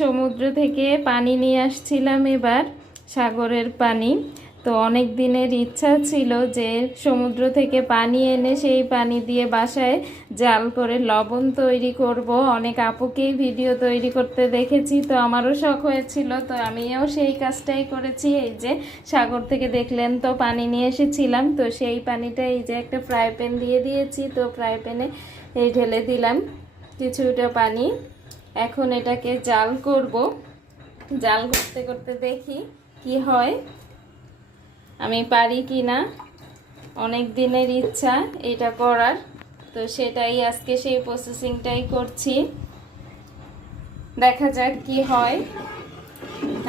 সমুদ্র থেকে পানি নিয়ে আসছিলাম এবার, সাগরের পানি। তো অনেক দিনের ইচ্ছা ছিল যে সমুদ্র থেকে পানি এনে সেই পানি দিয়ে বাসায় জাল করে লবণ তৈরি করব। অনেক আপুকেই ভিডিও তৈরি করতে দেখেছি, তো আমারও শখ হয়েছিল। তো আমিও সেই কাজটাই করেছি। এই যে সাগর থেকে দেখলেন তো, পানি নিয়ে এসেছিলাম। তো সেই পানিটা এই যে একটা ফ্রাই প্যান দিয়ে দিয়েছি, তো ফ্রাই প্যানে এই ঢেলে দিলাম। কিছুটা পানি। এখন এটাকে জাল করব। জাল করতে করতে দেখি কি হয়। আমি পারি কি না? অনেক দিনের ইচ্ছা এটা করার। তো সেটাই আজকে সেই প্রসেসিংটাই করছি। দেখা যাক কি হয়।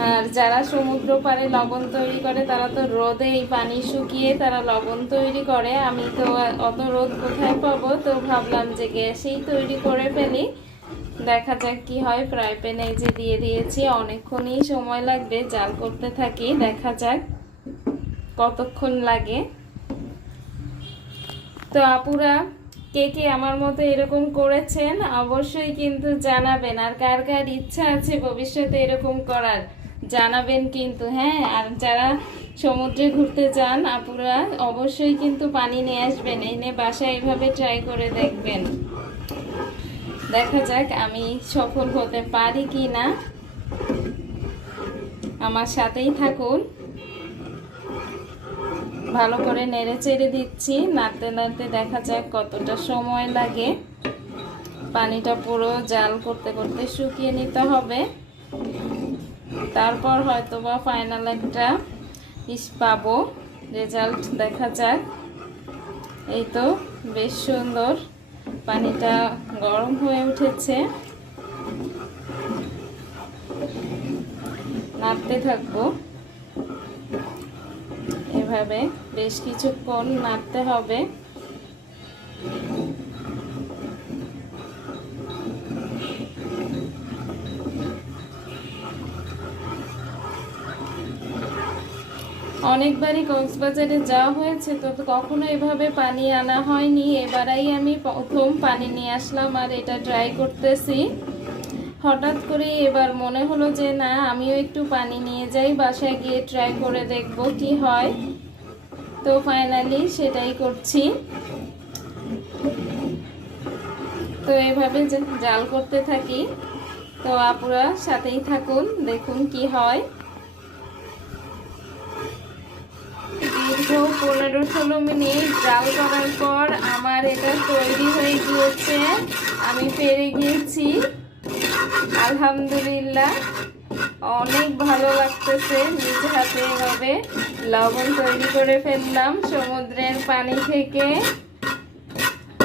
আর যারা সমুদ্র পাড়ে লবণ তৈরি করে, তারা তো রোদে এই পানি শুকিয়ে তারা লবণ তৈরি করে। আমি তো অত রোদ কোথায় পাবো? তো ভাবলাম যে গ্যাসেই তৈরি করে ফেলি। দেখা যাক কি হয়। ফ্রাই প্যানে যে দিয়ে দিয়েছি, অনেকক্ষণই সময় লাগবে জাল করতে থাকি। দেখা যাক কতক্ষণ লাগে। তো আপুরা কে কে আমার মতো এরকম করেছেন অবশ্যই কিন্তু জানাবেন। আর কার কার ইচ্ছা আছে ভবিষ্যতে এরকম করার, জানাবেন কিন্তু হ্যাঁ? আর যারা সমুদ্রে ঘুরতে যান, আপুরা অবশ্যই কিন্তু পানি নিয়ে আসবেন। এনে বাসায় এভাবে ট্রাই করে দেখবেন। দেখা যাক আমি সফল হতে পারি কি না আমার সাথেই থাকুন। ভালো করে নেড়ে চেড়ে দিচ্ছি। নাড়তে নাড়তে দেখা যাক কতটা সময় লাগে। পানিটা পুরো জাল করতে করতে শুকিয়ে নিতে হবে। তারপর হয়তো বা ফাইনাল একটা ইস পাবো। রেজাল্ট দেখা যাক। এই তো বেশ সুন্দর পানিটা গরম হয়ে উঠেছে। নাড়তে থাকব। এভাবে বেশ কিছুক্ষণ নাড়তে হবে। অনেকবারই কক্সবাজারে যাওয়া হয়েছে, তো কখনো এভাবে পানি আনা হয়নি। এবারাই আমি প্রথম পানি নিয়ে আসলাম আর এটা ট্রাই করতেছি। হঠাৎ করে এবার মনে হলো যে, না, আমিও একটু পানি নিয়ে যাই, বাসায় গিয়ে ট্রাই করে দেখব কি হয়। তো ফাইনালি সেটাই করছি। তো এভাবে জাল করতে থাকি। তো আপুরা সাথেই থাকুন, দেখুন কি হয়। দীর্ঘ পনেরো ষোলো মিনিট জাল করার পর আমার এটা তৈরি হয়ে গিয়েছে। আমি পেরে গিয়েছি। আলহামদুলিল্লাহ। অনেক ভালো লাগতেছে। নিজ হাতে এভাবে লবণ তৈরি করে ফেললাম সমুদ্রের পানি থেকে।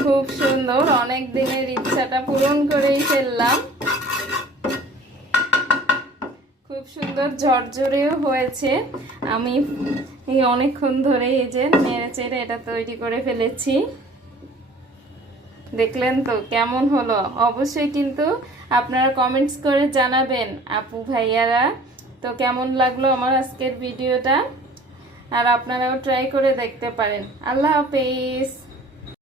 খুব সুন্দর। অনেক দিনের ইচ্ছাটা পূরণ করেই ফেললাম। খুব সুন্দর ঝরঝরেও হয়েছে। আমি অনেকক্ষণ ধরে এই যে নেড়ে চেড়ে এটা তৈরি করে ফেলেছি। দেখলেন তো, কেমন হলো? অবশ্যই কিন্তু আপনারা কমেন্টস করে জানাবেন, আপু ভাইয়ারা। তো কেমন লাগল আমার আজকের ভিডিওটা আর আপনারাও ট্রাই করে দেখতে পারেন। আল্লাহ হাফেজ।